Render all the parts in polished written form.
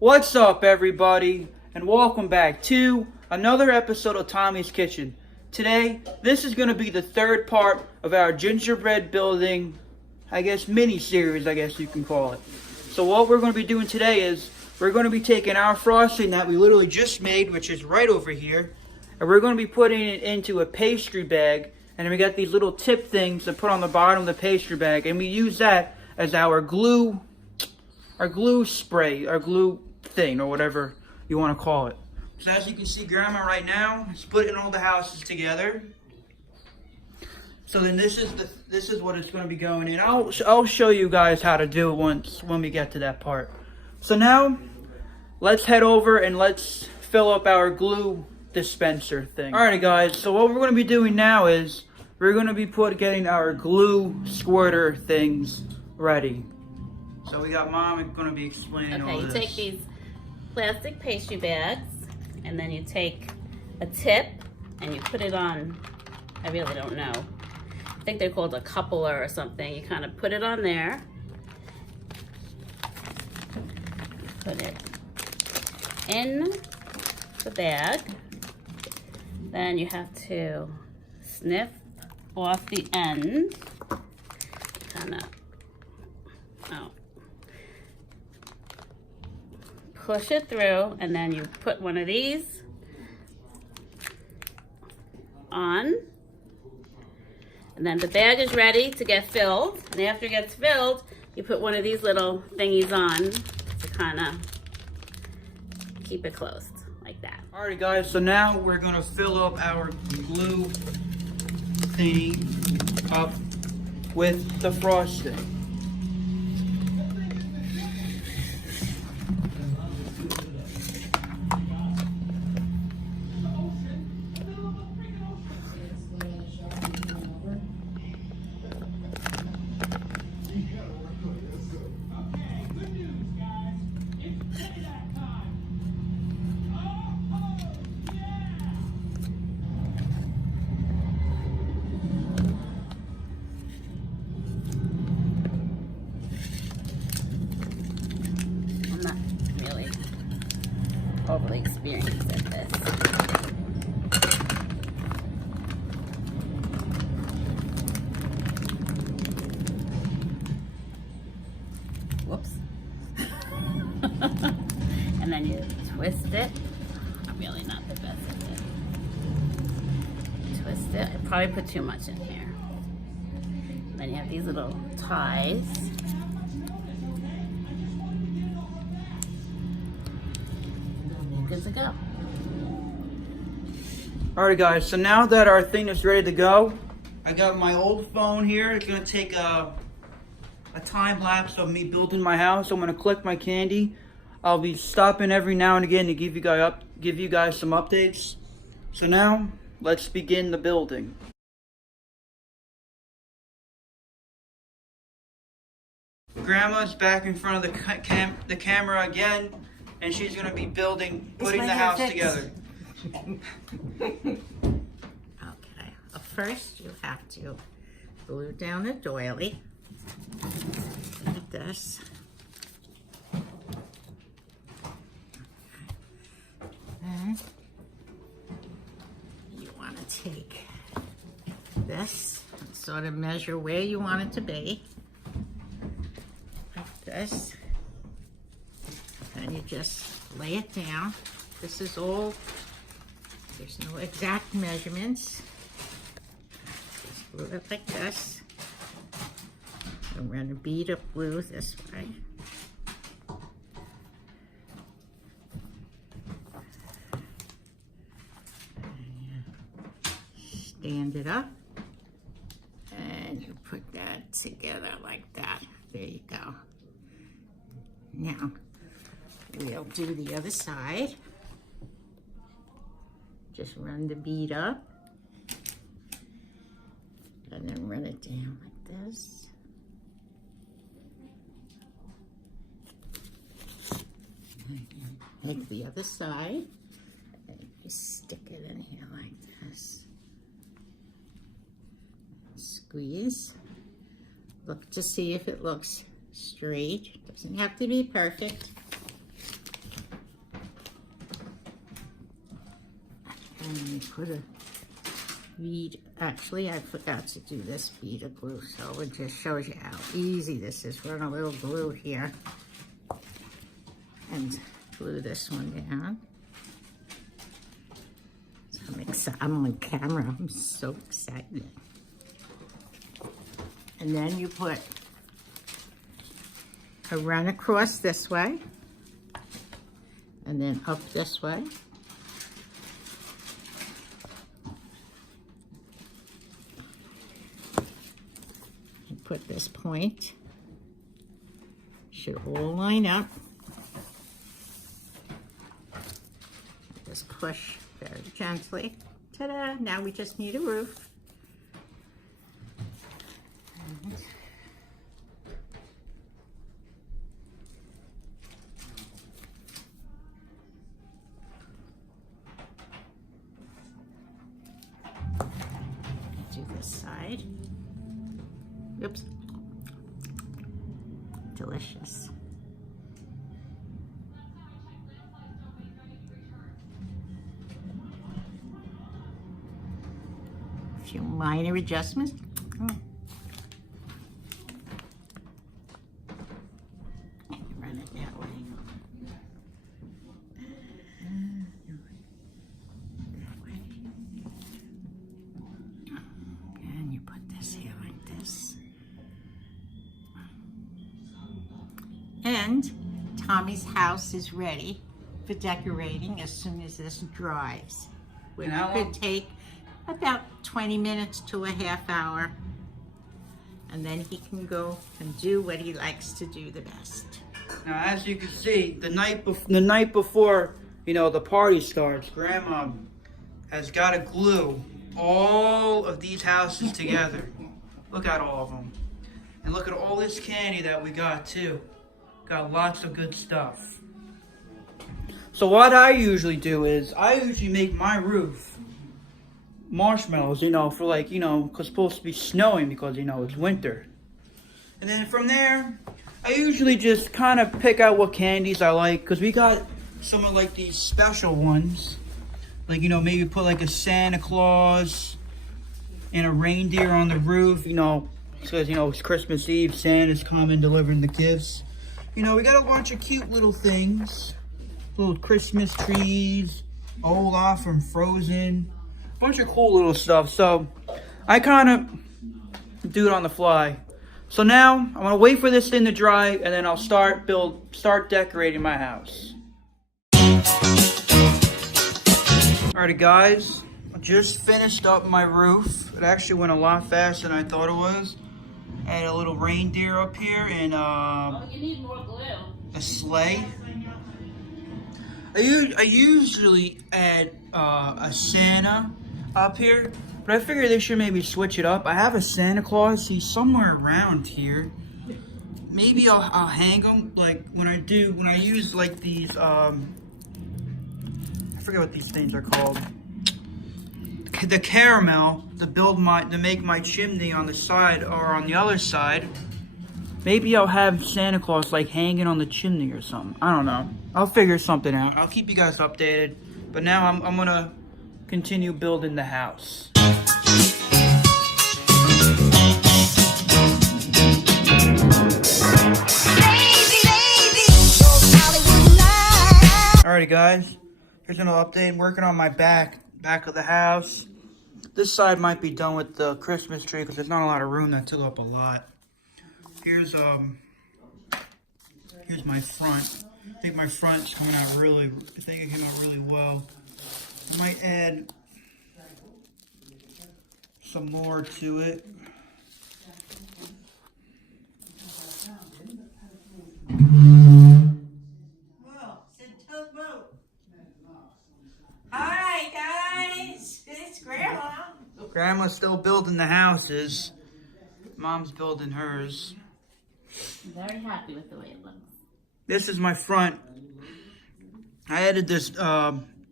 What's up, everybody, and welcome back to another episode of Tommy's Kitchen. Today, this is going to be the third part of our gingerbread building, mini-series, you can call it. So what we're going to be doing today is, we're going to be taking our frosting that we literally just made, which is right over here, and we're going to be putting it into a pastry bag, and then we got these little tip things to put on the bottom of the pastry bag, and we use that as our glue spray, our glue thing, or whatever you want to call it. So as you can see, Grandma right now is putting all the houses together. So then this is what it's going to be going in. I'll show you guys how to do it when we get to that part. So now let's head over and let's fill up our glue dispenser thing. Alrighty guys, so what we're going to be doing now is we're going to be getting our glue squirter things ready. So we got Mom going to be explaining all this. Okay, you take these plastic pastry bags, and then you take a tip, and you put it on, I really don't know. I think they're called a coupler or something. You kind of put it on there. Put it in the bag. Then you have to snip off the end. Kind of, push it through, and then you put one of these on, and then the bag is ready to get filled. And after it gets filled, you put one of these little thingies on to kind of keep it closed, like that. Alright guys, so now we're going to fill up our glue thing up with the frosting. Overly experienced at this. Whoops. And then you twist it. I'm really not the best at it. Twist it. I probably put too much in here. Then you have these little ties. Good to go. Alright guys, so now that our thing is ready to go, I got my old phone here. It's going to take a time lapse of me building my house. I'm going to collect my candy. I'll be stopping every now and again to give you guys some updates. So now, let's begin the building. Grandma's back in front of the camera again, and she's going to be putting the house together. Okay, well, first you have to glue down the doily like this. Then you want to take this and sort of measure where you want it to be, like this. And you just lay it down. This is all, there's no exact measurements. Just glue it like this. And we're going to bead up glue this way. Stand it up. And you put that together like that. There you go. Now, we'll do the other side. Just run the bead up. And then run it down like this. Take the other side. And you stick it in here like this. Squeeze. Look to see if it looks straight. Doesn't have to be perfect. And we put a bead. Actually, I forgot to do this bead of glue, so it just shows you how easy this is. Run a little glue here and glue this one down. So I'm on camera. I'm so excited. And then you put a run across this way, and then up this way. And put this point. Should all line up. Just push very gently. Ta-da! Now we just need a roof. Do this side. Oops. Delicious. A few minor adjustments. Run it that way. And you put this here like this. And Tommy's house is ready for decorating as soon as this dries. Which could take about 20 minutes to a half hour. And then he can go and do what he likes to do the best. Now, as you can see, the night before, you know, the party starts, Grandma has got to glue all of these houses together. Look at all of them. And look at all this candy that we got, too. Got lots of good stuff. So what I usually do is, I usually make my roof marshmallows, you know, for like, you know, because it's supposed to be snowing because, you know, it's winter. And then from there, I usually just kind of pick out what candies I like, because we got some of like these special ones. Like, you know, maybe put like a Santa Claus and a reindeer on the roof, you know, because, you know, it's Christmas Eve, Santa's coming, delivering the gifts. You know, we got a bunch of cute little things. Little Christmas trees, Olaf from Frozen. Bunch of cool little stuff. So I kind of do it on the fly. So now I'm gonna wait for this thing to dry, and then I'll start decorating my house. Alrighty guys, I just finished up my roof. It actually went a lot faster than I thought it was. I had a little reindeer up here and you need more glue. a sleigh. I usually add a Santa up here, but I figured they should maybe switch it up. I have a Santa Claus. He's somewhere around here. Maybe I'll hang him like when I use like these I forget what these things are called. The caramel to make my chimney on the side or on the other side. Maybe I'll have Santa Claus like hanging on the chimney or something. I don't know. I'll figure something out. I'll keep you guys updated. But now I'm gonna continue building the house. Alrighty guys, here's another update. I'm working on my back of the house. This side might be done with the Christmas tree because there's not a lot of room. That took up a lot. Here's my front. I think my front's coming out I think it came out really well. I might add some more to it. Hi guys, it's Grandma. Grandma's still building the houses. Mom's building hers. I'm very happy with the way it looks. This is my front. I added this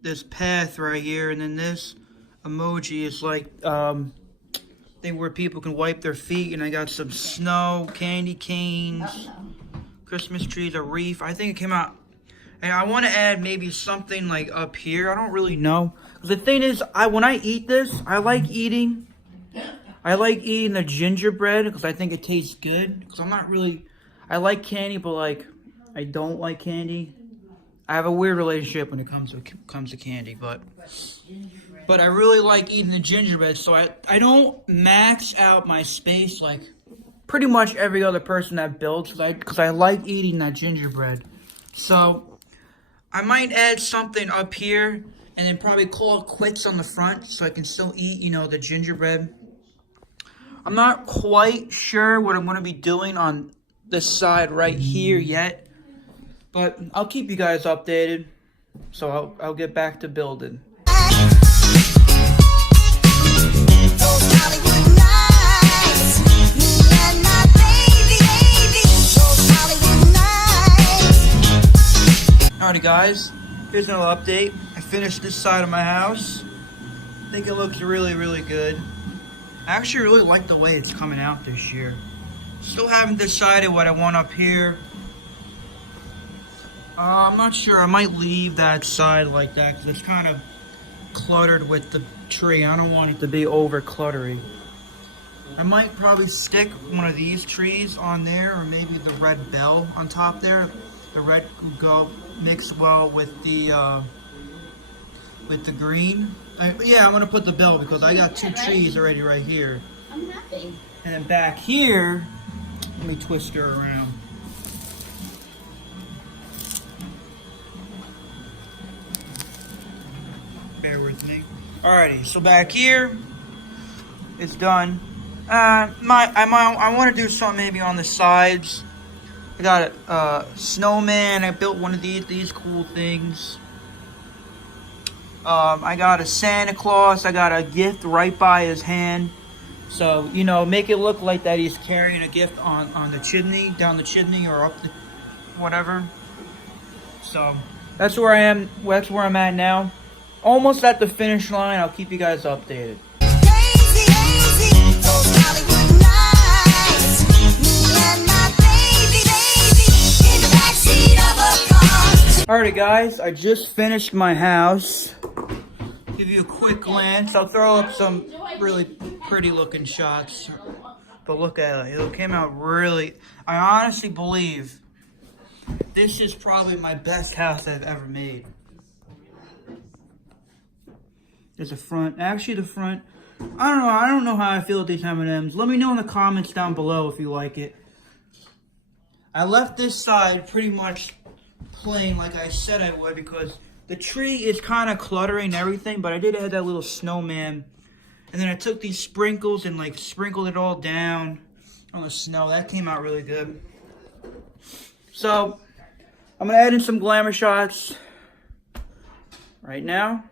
this path right here, and then this emoji is like thing where people can wipe their feet, and I got some snow, candy canes, Christmas trees, a wreath. I think it came out. And I want to add maybe something like up here. I don't really know. The thing is, when I eat this, I like eating the gingerbread because I think it tastes good. Because I'm not really, I like candy, but like, I don't like candy. I have a weird relationship when it comes to candy, but I really like eating the gingerbread. So I don't max out my space like pretty much every other person that builds because I like eating that gingerbread. So I might add something up here and then probably call it quits on the front so I can still eat, you know, the gingerbread. I'm not quite sure what I'm going to be doing on this side right here yet, but I'll keep you guys updated. So I'll get back to building. Alrighty guys, here's another update. I finished this side of my house. I think it looks really, really good. I actually really like the way it's coming out this year. Still haven't decided what I want up here. I'm not sure. I might leave that side like that because it's kind of cluttered with the tree. I don't want it to be over cluttery. I might probably stick one of these trees on there, or maybe the red bell on top there. The red would go mix well with the green. Yeah, I'm gonna put the bell because I got two trees already right here. I'm happy. And then back here, let me twist her around. Bear with me. Alrighty, so back here, it's done. I want to do something maybe on the sides. I got a snowman. I built one of these cool things. I got a Santa Claus. I got a gift right by his hand. So, you know, make it look like that he's carrying a gift on the chimney, down the chimney or up the whatever. So, that's where I am. That's where I'm at now. Almost at the finish line. I'll keep you guys updated. Alrighty guys, I just finished my house. Give you a quick glance. I'll throw up some really pretty looking shots. But look at it. It came out really... I honestly believe this is probably my best house I've ever made. There's a front. Actually, the front... I don't know how I feel with these M&Ms. Let me know in the comments down below if you like it. I left this side pretty much plain like I said I would because the tree is kind of cluttering everything, but I did add that little snowman. And then I took these sprinkles and like sprinkled it all down on the snow. That came out really good. So I'm gonna add in some glamour shots right now.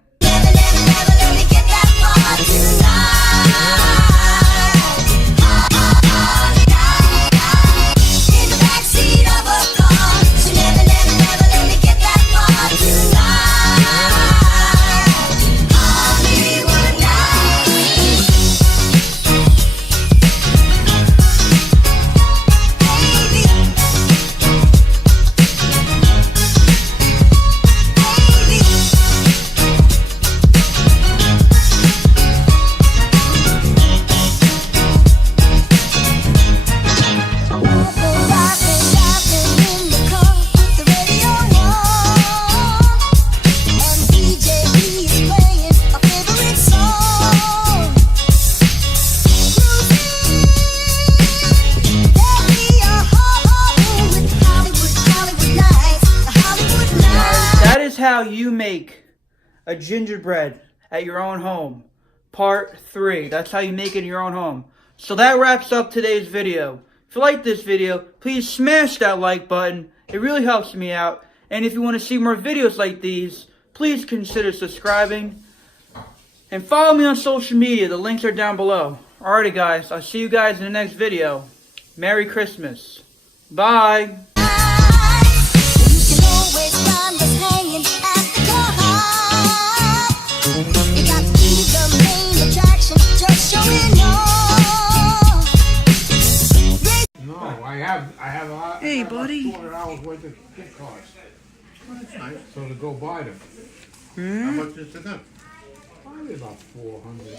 How you make a gingerbread at your own home. Part 3. That's how you make it in your own home. So that wraps up today's video. If you like this video, please smash that like button. It really helps me out. And if you want to see more videos like these, please consider subscribing. And follow me on social media. The links are down below. Alrighty guys, I'll see you guys in the next video. Merry Christmas. Bye. I have a lot. Hey, buddy. $200 worth of gift cards. Well, that's nice. So to go buy them. How much is it then? Probably about 400.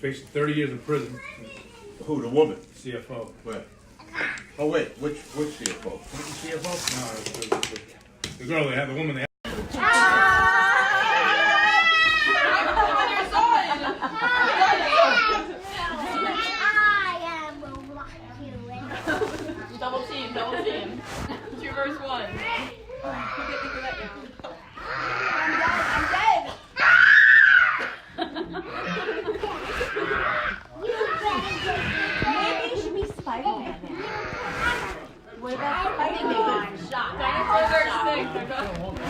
Facing 30 years in prison. Who, the woman? CFO. Where? Oh wait, which CFO? CFO? No, the girl they had, the woman they had. Double team. 2 versus 1. I'm dead. Maybe you should be Spider-Man now. What about Spider-Man? Shot. Dinosaurs are extinct.